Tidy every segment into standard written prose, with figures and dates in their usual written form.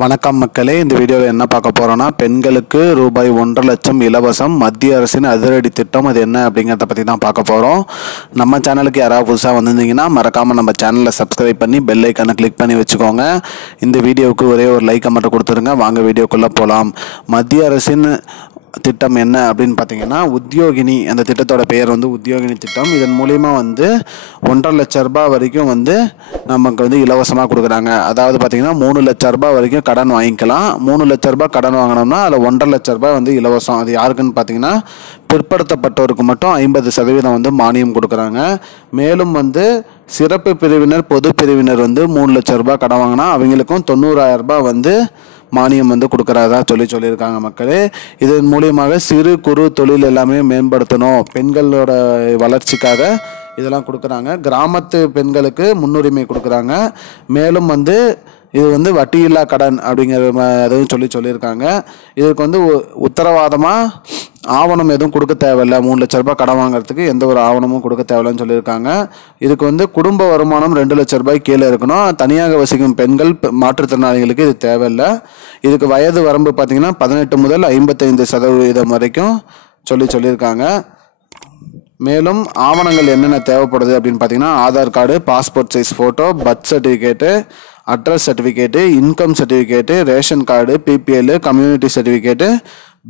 வணக்கம் மக்களே, இந்த வீடியோவில் என்ன பார்க்க போகிறோன்னா, பெண்களுக்கு ரூபாய் 1.5 லட்சம் இலவசம், மத்திய அரசின் அதிரடி திட்டம். அது என்ன அப்படிங்கிறத பற்றி தான் பார்க்க போகிறோம். நம்ம சேனலுக்கு யாராவது புதுசாக வந்திருந்தீங்கன்னா மறக்காமல் நம்ம சேனலை சப்ஸ்கிரைப் பண்ணி பெல் ஐக்கானை கிளிக் பண்ணி வச்சுக்கோங்க. இந்த வீடியோவுக்கு ஒரே ஒரு லைக்கை மட்டும் கொடுத்துருங்க. வாங்க வீடியோக்குள்ளே போகலாம். மத்திய அரசின் திட்டம் என்ன அப்படின்னு பார்த்தீங்கன்னா, உத்தியோகினி. அந்த திட்டத்தோட பெயர் உத்தியோகினி திட்டம். இதன் மூலிமா 1.5 லட்ச ரூபாய் வரைக்கும் நமக்கு இலவசமாக கொடுக்குறாங்க. அதாவது பார்த்தீங்கன்னா 3 லட்ச ரூபாய் வரைக்கும் கடன் வாங்கிக்கலாம். 3 லட்ச ரூபாய் கடன் வாங்கினோம்னா அதில் 1.5 லட்ச ரூபாய் இலவசம். அது யாருக்குன்னு பார்த்தீங்கன்னா, பிற்படுத்தப்பட்டோருக்கு மட்டும் 50% மானியம் கொடுக்குறாங்க. மேலும் சிறப்பு பிரிவினர், பொது பிரிவினர் 3 லட்ச ரூபாய் கடன் வாங்கினா அவங்களுக்கும் 90,000 ரூபாய் மானியம் கொடுக்குறதா சொல்லியிருக்காங்க மக்களே. இதன் மூலியமாக சிறு குறு தொழில் எல்லாமே மேம்படுத்தணும், பெண்களோட வளர்ச்சிக்காக இதெல்லாம் கொடுக்குறாங்க. கிராமத்து பெண்களுக்கு முன்னுரிமை கொடுக்குறாங்க. மேலும் இது வட்டியில்லா கடன் அப்படிங்கிற எதுவும் சொல்லியிருக்காங்க. இதுக்கு உத்தரவாதமாக ஆவணம் எதுவும் கொடுக்க தேவையில்லை. 3 லட்ச ரூபாய் கடன் வாங்குறதுக்கு எந்த ஒரு ஆவணமும் கொடுக்க தேவையில்லைன்னு சொல்லியிருக்காங்க. இதுக்கு குடும்ப வருமானம் 2 லட்ச ரூபாய் கீழே இருக்கணும். தனியாக வசிக்கும் பெண்கள், மாற்றுத்திறனாளிகளுக்கு இது தேவையில்லை. இதுக்கு வயது வரம்பு பார்த்தீங்கன்னா 18 முதல் 55% வரைக்கும் சொல்லியிருக்காங்க. மேலும் ஆவணங்கள் என்னென்ன தேவைப்படுது அப்படின்னு பார்த்தீங்கன்னா, Aadhaar card, passport size photo, birth certificate, address certificate, income certificate, ration card, BPL, community certificate,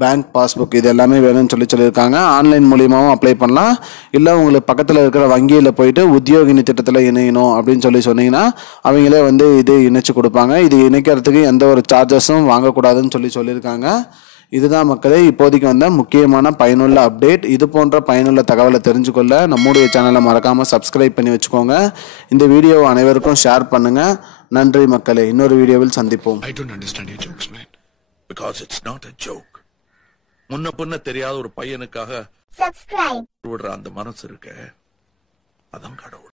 bank passbook, இது எல்லாமே வேணும்னு சொல்லியிருக்காங்க. ஆன்லைன் மூலியமாகவும் அப்ளை பண்ணலாம். இல்லை உங்களுக்கு பக்கத்தில் இருக்கிற வங்கியில் போயிட்டு உத்தியோகினி திட்டத்தில் இணையணும் அப்படின்னு சொன்னீங்கன்னா அவங்களே இது இணைச்சு கொடுப்பாங்க. இது இணைக்கிறதுக்கு எந்த ஒரு சார்ஜஸும் வாங்கக்கூடாதுன்னு சொல்லியிருக்காங்க. இதுதான் மக்களே இப்போதைக்கு முக்கியமான பயனுள்ள அப்டேட். இது போன்ற பயனுள்ள தகவலை தெரிஞ்சுக்கொள்ள நம்முடைய சேனலை மறக்காமல் சப்ஸ்கிரைப் பண்ணி வச்சுக்கோங்க. இந்த வீடியோவை அனைவருக்கும் ஷேர் பண்ணுங்க. நன்றி மக்களே. இன்னொரு வீடியோவில் சந்திப்போம். I don't understand your jokes, man. Because it's not a joke. முன்ன பின்ன தெரியாத ஒரு பையனுக்காக விடுற அந்த மனசு இருக்க, அதான் கடவுள்.